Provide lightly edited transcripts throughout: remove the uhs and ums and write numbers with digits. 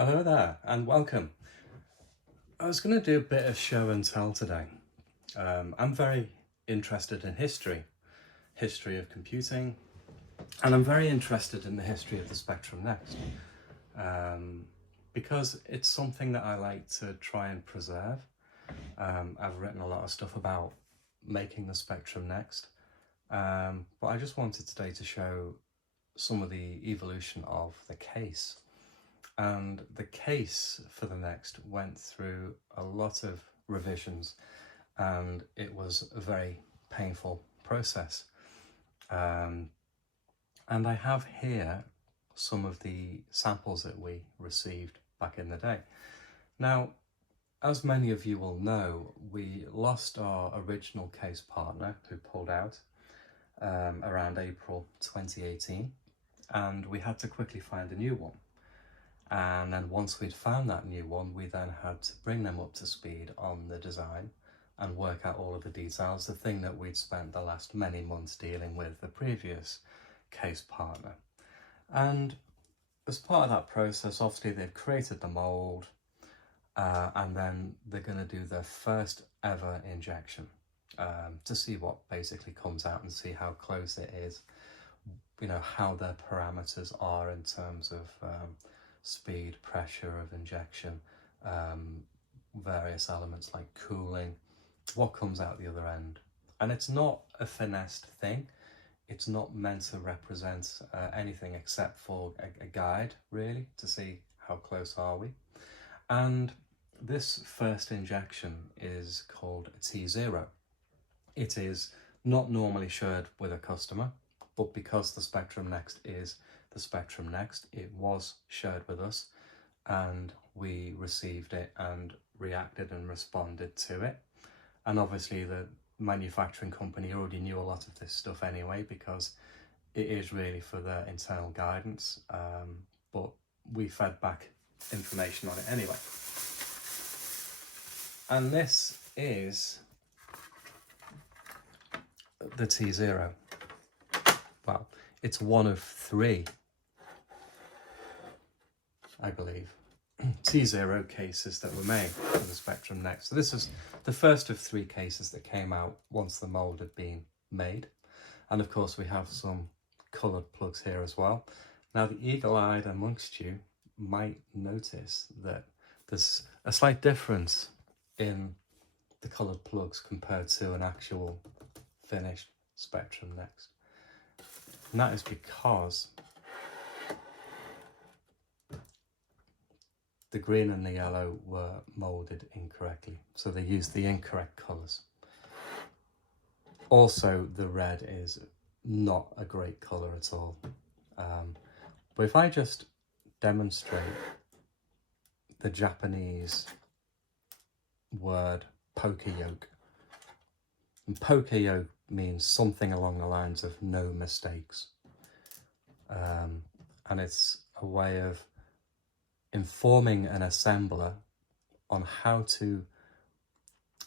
Hello there and welcome. I was going to do a bit of show and tell today. I'm very interested in history of computing, and I'm very interested in the history of the Spectrum Next because it's something that I like to try and preserve. I've written a lot of stuff about making the Spectrum Next, but I just wanted today to show some of the evolution of the case. And the case for the Next went through a lot of revisions, and it was a very painful process. And I have here some of the samples that we received back in the day. Now, as many of you will know, we lost our original case partner who pulled out around April 2018, and we had to quickly find a new one. And then once we'd found that new one, we then had to bring them up to speed on the design and work out all of the details, the thing that we'd spent the last many months dealing with the previous case partner. And as part of that process, obviously they've created the mold, and then they're going to do their first ever injection to see what basically comes out and see how close it is, how their parameters are in terms of speed, pressure of injection, various elements like cooling, what comes out the other end. And it's not a finessed thing. It's not meant to represent anything except for a guide, really, to see how close are we. And this first injection is called T0. It is not normally shared with a customer, but because the Spectrum Next is the Spectrum Next, it was shared with us, and we received it and reacted and responded to it. And obviously the manufacturing company already knew a lot of this stuff anyway, because it is really for their internal guidance, but we fed back information on it anyway. And this is the T0. Well, it's one of three, I believe, T0 cases that were made for the Spectrum Next. So this is the first of three cases that came out once the mold had been made. And of course we have some coloured plugs here as well. Now the eagle-eyed amongst you might notice that there's a slight difference in the coloured plugs compared to an actual finished Spectrum Next. And that is because the green and the yellow were moulded incorrectly, so they used the incorrect colours. Also, the red is not a great colour at all. But if I just demonstrate the Japanese word poka-yoke, and poka-yoke means something along the lines of no mistakes. And it's a way of informing an assembler on how to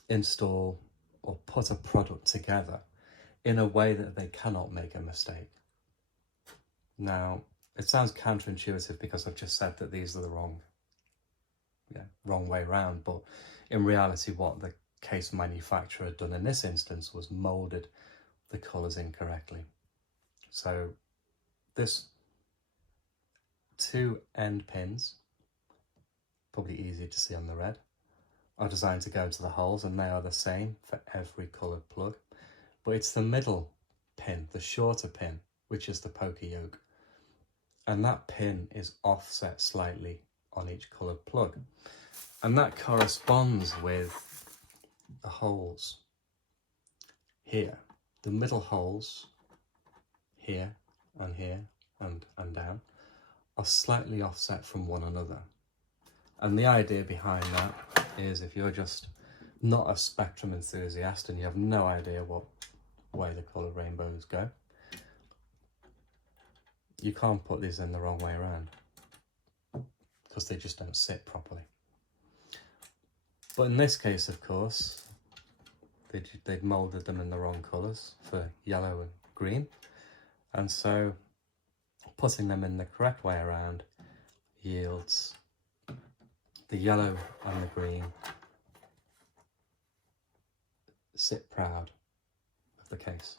install or put a product together in a way that they cannot make a mistake. Now, it sounds counterintuitive because I've just said that these are the wrong way around, but in reality what the case manufacturer had done in this instance was moulded the colours incorrectly. So this two end pins, probably easier to see on the red, are designed to go into the holes, and they are the same for every coloured plug. But it's the middle pin, the shorter pin, which is the poka-yoke. And that pin is offset slightly on each coloured plug. And that corresponds with the holes here. The middle holes here and here and down are slightly offset from one another. And the idea behind that is, if you're just not a Spectrum enthusiast and you have no idea what way the colour rainbows go, you can't put these in the wrong way around because they just don't sit properly. But in this case, of course, they'd moulded them in the wrong colours for yellow and green, and so putting them in the correct way around yields the yellow and the green sit proud of the case.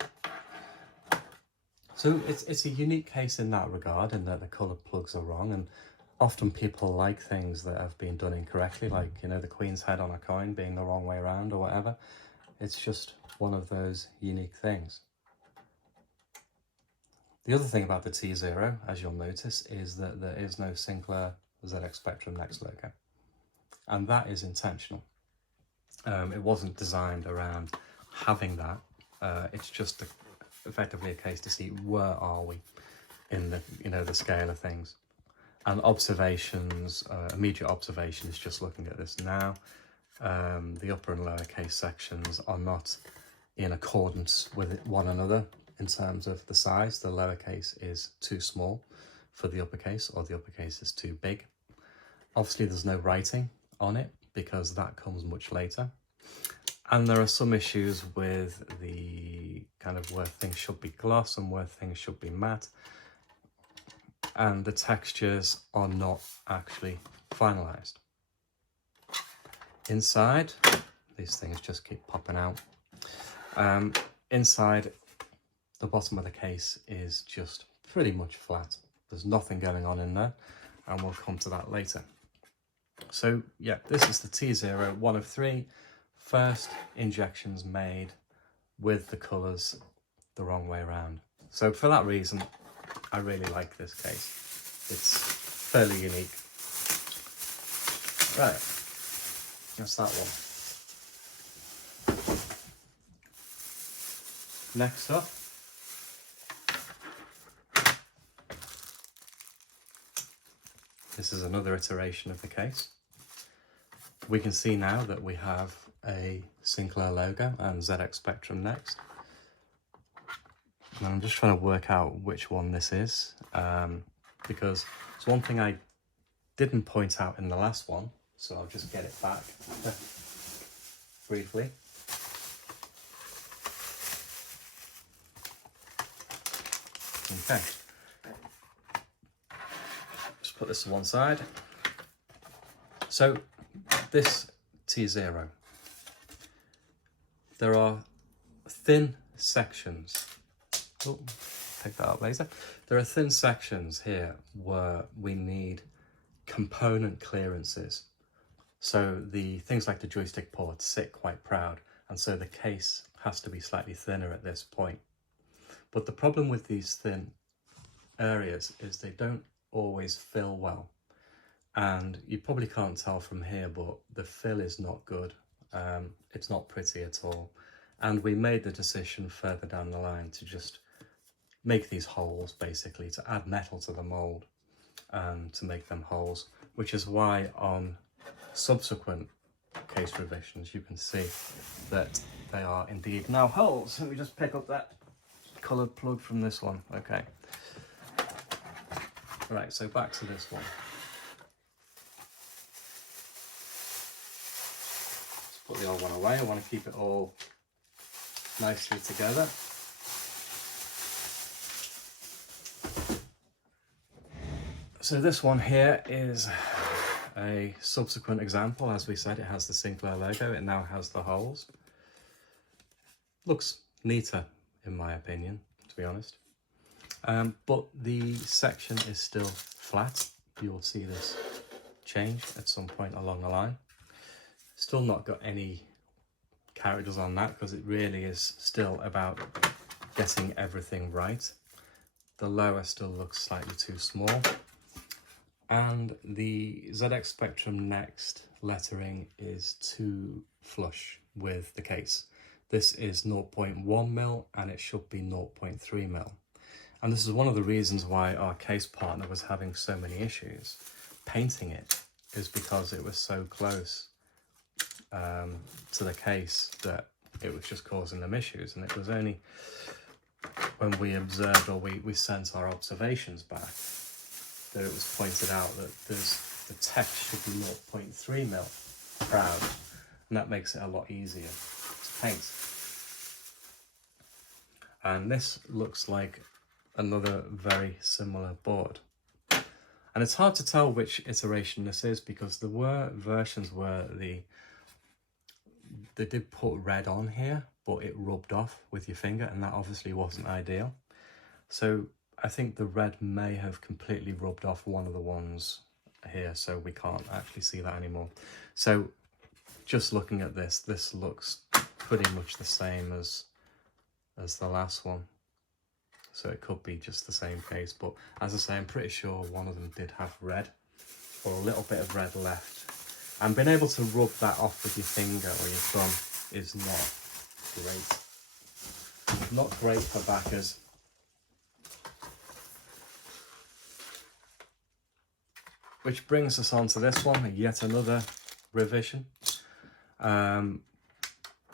So it's a unique case in that regard, in that the coloured plugs are wrong, and often people like things that have been done incorrectly, like, you know, the Queen's head on a coin being the wrong way around or whatever. It's just one of those unique things. The other thing about the T0, as you'll notice, is that there is no Sinclair ZX Spectrum Next logo. And that is intentional. It wasn't designed around having that. It's just effectively a case to see where are we in the, you know, the scale of things. And observations, immediate observation is just looking at this now. The upper and lower case sections are not in accordance with one another in terms of the size. The lowercase is too small for the uppercase, or the uppercase is too big. Obviously there's no writing on it because that comes much later. And there are some issues with the kind of where things should be gloss and where things should be matte. And the textures are not actually finalized. Inside, these things just keep popping out. Inside, the bottom of the case is just pretty much flat. There's nothing going on in there, and we'll come to that later. So yeah, this is the T0, one of three. First injections made with the colours the wrong way around. So for that reason, I really like this case. It's fairly unique. Right, that's that one. Next up, this is another iteration of the case. We can see now that we have a Sinclair logo and ZX Spectrum Next. And I'm just trying to work out which one this is, because it's one thing I didn't point out in the last one, so I'll just get it back briefly. Okay, just put this to one side. So this T0, there are thin sections. Oh, take that out later. There are thin sections here where we need component clearances. So the things like the joystick ports sit quite proud, and so the case has to be slightly thinner at this point. But the problem with these thin areas is they don't always fill well. And you probably can't tell from here, but the fill is not good. It's not pretty at all. And we made the decision further down the line to just make these holes, basically, to add metal to the mould and to make them holes, which is why on subsequent case revisions you can see that they are indeed now holes. Let me just pick up that coloured plug from this one. Okay. Right, so back to this one. Let's put the old one away. I want to keep it all nicely together. So this one here is a subsequent example. As we said, it has the Sinclair logo. It now has the holes. Looks neater, in my opinion, to be honest. But the section is still flat. You'll see this change at some point along the line. Still not got any characters on that because it really is still about getting everything right. The lower still looks slightly too small. And the ZX Spectrum Next lettering is too flush with the case. This is 0.1mm and it should be 0.3mm. And this is one of the reasons why our case partner was having so many issues painting it, is because it was so close to the case that it was just causing them issues. And it was only when we observed, or we sent our observations back, that it was pointed out that the text should be 0.3mm proud, and that makes it a lot easier to paint. And this looks like another very similar board. And it's hard to tell which iteration this is, because there were versions where they did put red on here, but it rubbed off with your finger, and that obviously wasn't ideal. So I think the red may have completely rubbed off one of the ones here, so we can't actually see that anymore. So just looking at this, this looks pretty much the same as the last one. So it could be just the same case, but as I say, I'm pretty sure one of them did have red, or a little bit of red left. And being able to rub that off with your finger or your thumb is not great. Not great for backers. Which brings us on to this one, yet another revision.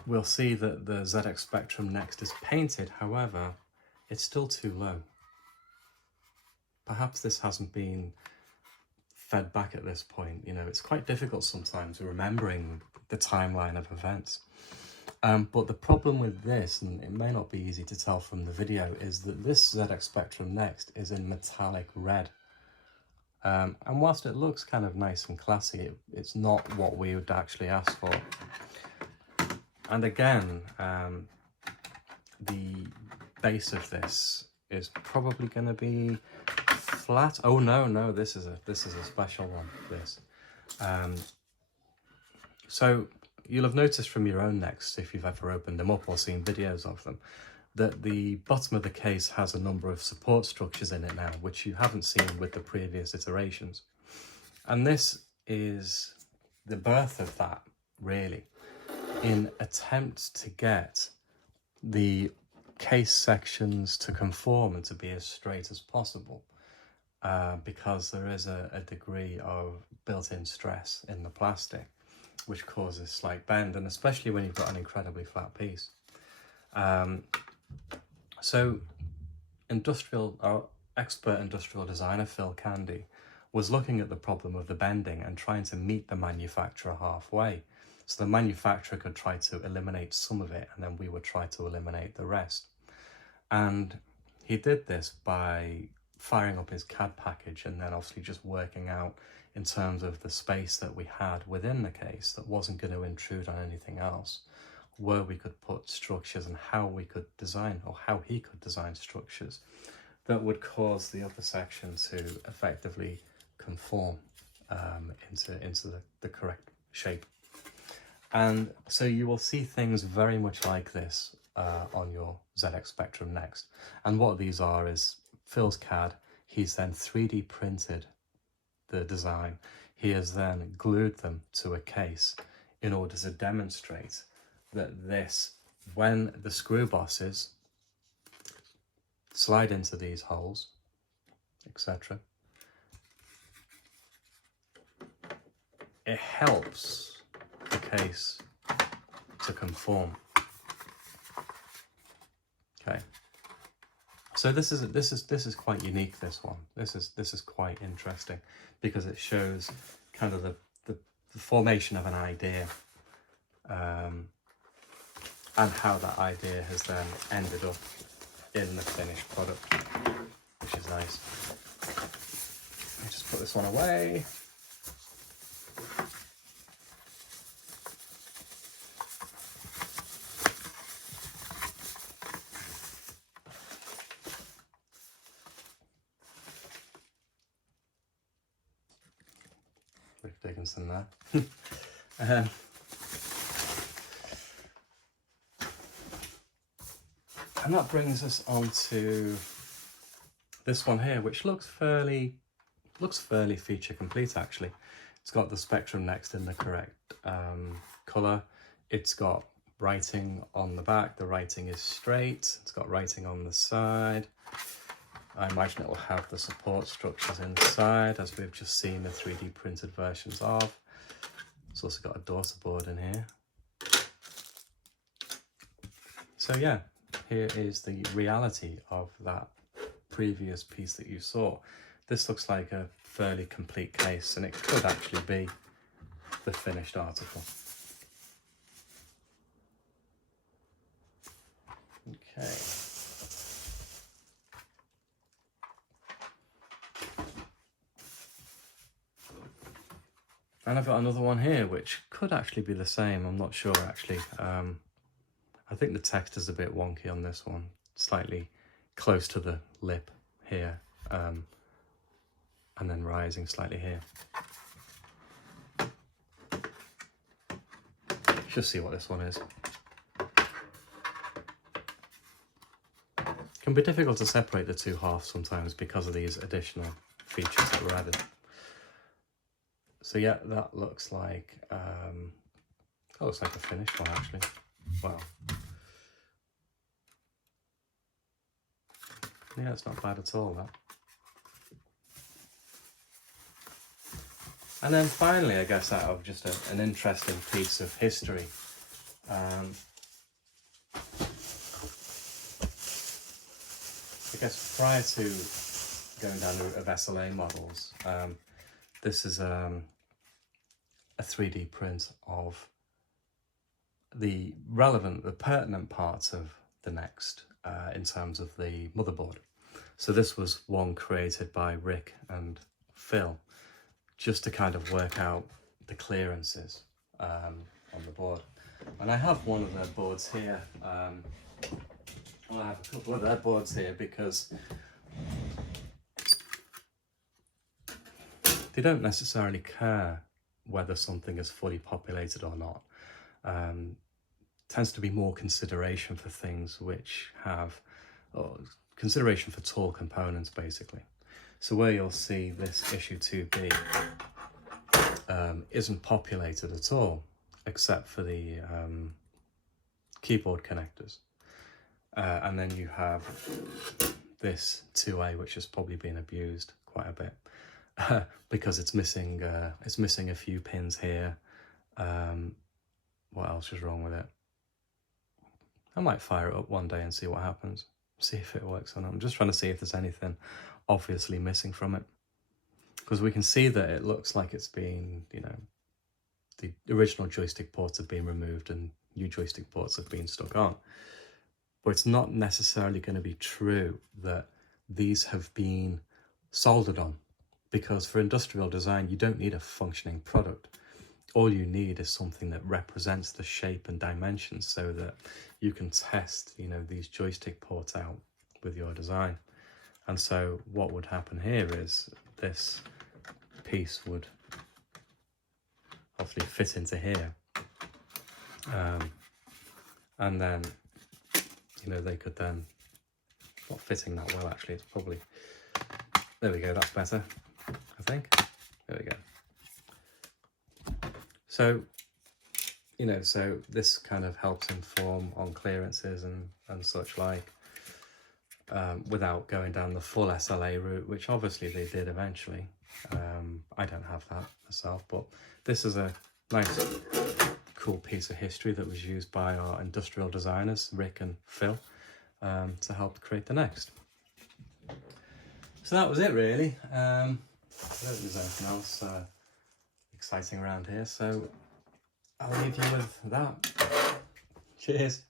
We'll see that the ZX Spectrum Next is painted, however, it's still too low. Perhaps this hasn't been fed back at this point. You know, it's quite difficult sometimes remembering the timeline of events. But the problem with this, and it may not be easy to tell from the video, is that this ZX Spectrum Next is in metallic red. And whilst it looks kind of nice and classy, it's not what we would actually ask for. And again, the base of this is probably going to be flat. Oh no, this is a special one. This. So you'll have noticed from your own Next, if you've ever opened them up or seen videos of them, that the bottom of the case has a number of support structures in it now, which you haven't seen with the previous iterations. And this is the birth of that, really, in attempt to get the case sections to conform and to be as straight as possible, because there is a degree of built-in stress in the plastic, which causes slight bend, and especially when you've got an incredibly flat piece. So expert industrial designer Phil Candy was looking at the problem of the bending and trying to meet the manufacturer halfway. So the manufacturer could try to eliminate some of it, and then we would try to eliminate the rest. And he did this by firing up his CAD package and then obviously just working out in terms of the space that we had within the case that wasn't going to intrude on anything else, where we could put structures and how we could design, or how he could design structures that would cause the upper section to effectively conform into the correct shape. And so you will see things very much like this on your ZX Spectrum Next. And what these are is Phil's CAD. He's then 3D printed the design. He has then glued them to a case in order to demonstrate that this, when the screw bosses slide into these holes, etc., it helps the case to conform. Okay, so this is quite unique. This one, this is quite interesting, because it shows kind of the formation of an idea, and how that idea has then ended up in the finished product, which is nice. Let me just put this one away. Rick Dickinson there. And that brings us on to this one here, which looks fairly feature complete actually. It's got the Spectrum Next in the correct colour. It's got writing on the back. The writing is straight. It's got writing on the side. I imagine it will have the support structures inside, as we've just seen the 3D printed versions of. It's also got a daughter board in here. So yeah, here is the reality of that previous piece that you saw. This looks like a fairly complete case, and it could actually be the finished article. Okay. And I've got another one here, which could actually be the same. I'm not sure, actually. I think the text is a bit wonky on this one, slightly close to the lip here, and then rising slightly here. Just see what this one is. It can be difficult to separate the two halves sometimes because of these additional features that were added. So yeah, that looks like a finished one actually. Wow. Yeah, it's not bad at all, that. And then finally, I guess out of just an interesting piece of history, I guess prior to going down the route of SLA models, this is a 3D print of the pertinent parts of the Next in terms of the motherboard. So this was one created by Rick and Phil, just to kind of work out the clearances on the board. And I have one of their boards here. Well, I have a couple of their boards here because they don't necessarily care whether something is fully populated or not. Tends to be more consideration for things which have, consideration for tall components basically. So where you'll see this issue 2B isn't populated at all, except for the keyboard connectors. And then you have this 2A, which has probably been abused quite a bit because it's missing a few pins here. What else is wrong with it? I might fire it up one day and see what happens, see if it works or not. I'm just trying to see if there's anything obviously missing from it, because we can see that it looks like it's been, you know, the original joystick ports have been removed and new joystick ports have been stuck on. But it's not necessarily going to be true that these have been soldered on, because for industrial design, you don't need a functioning product. All you need is something that represents the shape and dimensions so that you can test, you know, these joystick ports out with your design. And so what would happen here is this piece would hopefully fit into here. And then, you know, they could then, not fitting that well actually, it's probably, there we go, that's better, I think. There we go. So, you know, so this kind of helps inform on clearances and such like, without going down the full SLA route, which obviously they did eventually. I don't have that myself, but this is a nice, cool piece of history that was used by our industrial designers, Rick and Phil, to help create the Next. So that was it really. I don't think there's anything else exciting around here, so I'll leave you with that. Cheers.